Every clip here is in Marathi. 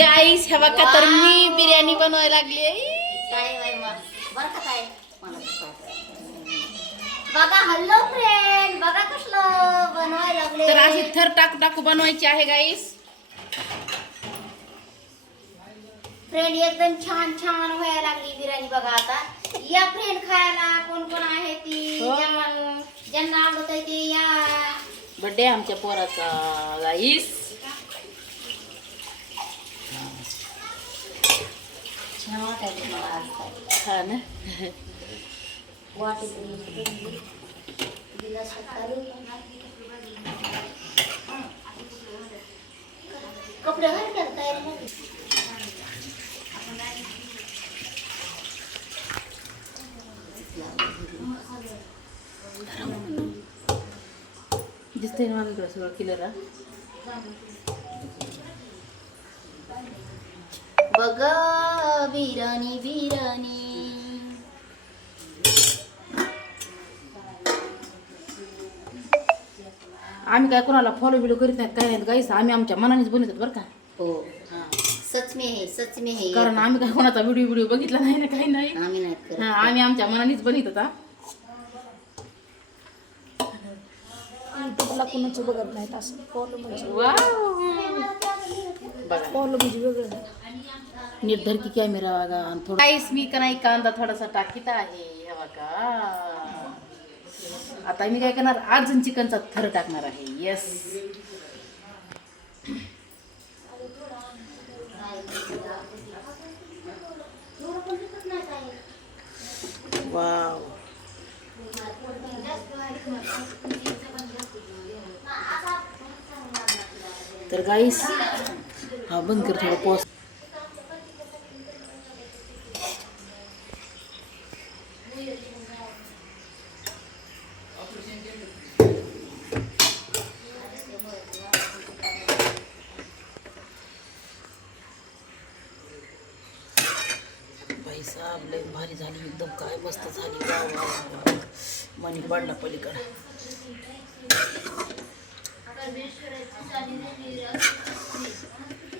गाईस हे बघा तर मी बिर्याणी बनवायला लागली. बघा हॅलो फ्रेंड बघा कसलं बनवायला लागले तर अशी थर टाकू टाकू बनवायची आहे गाईस फ्रेंड एकदम छान छान व्हायला लागली बिर्याणी बघा आता. या फ्रेंड खायला कोण कोण आहे ती? हो. ज्यांना ज्यांना आवडत आहे ते या. बर्थडे आमच्या पोराचा गाईस छान वाटायला मला आज काय हा ना? वाटेत सकाळी. कपडे घाल सगळं किलर बघ बिराणी बिराणी आम्ही काय कोणाला फॉलो बिलो करीत नाही काय नाही गाईस आम्ही आमच्या मनानेच बनवतात बरं का. हो हा. सच में है सच में है. कारण आम्ही काय कोणाचा व्हिडिओ व्हिडिओ बघितला नाही ना काही नाही. आम्ही नाहीत करत. हा आम्ही आमच्या मनानेच बनवत होता युट्यूबला कोणाचं बघत नाहीत असं? फॉलो म्हणजे. म्हणजे वेगळं नीट धर की कॅमेरा बघा. थोडा काहीच मी का नाही कांदा थोडासा टाकीत आहे. हे बघा. आता मी काय करणार? अर्जन चिकनचा थर टाकणार आहे. येस वाव तर गाईस हा बंद कर थोडं पॉज बाई साहेब लय भारी झाली एकदम काय मस्त झाली. वा वा वा मनी पाडला पलीकडे. हे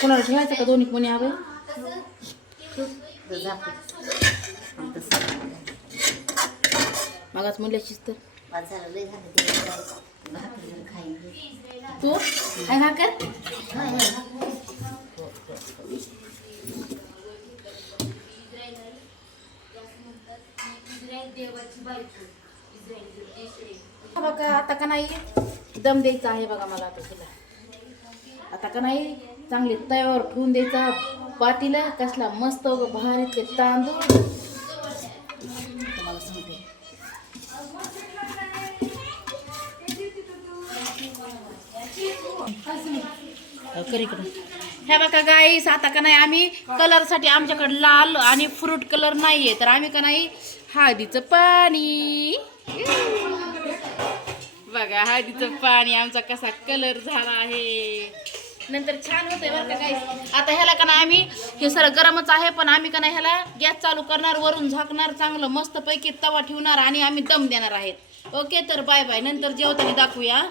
कोणाला ठेवायचं का? दोन्ही कोणी हवे मागास म्हणल्याशीच तर. तू? काय भाकर? बघा आता का नाही? दम द्यायचा आहे बघा मला आता तुला. आता का नाही चांगले तव्यावर ठेवून द्यायचा. पातीला कसला मस्त भारी ते तांदूळ. तुम्हाला सांगते. हो, ह्या बघा गाईस आता का नाही आम्ही कलरसाठी आमच्याकडे लाल आणि फ्रूट कलर नाही आहे तर आम्ही का नाही हळदीचं पाणी. बघा हळदीचं पाणी आमचा कसा कलर झाला आहे. नंतर छान होतंय बरं का गाईस आता ह्याला का ना आम्ही हे सर गरमच आहे पण आम्ही का नाही ह्याला गॅस चालू करणार वरून झाकणार चांगलं मस्त पैकी तवा ठेवणार आणि आम्ही दम देणार आहेत. ओके तर बाय बाय नंतर जेवताना दाखवूया.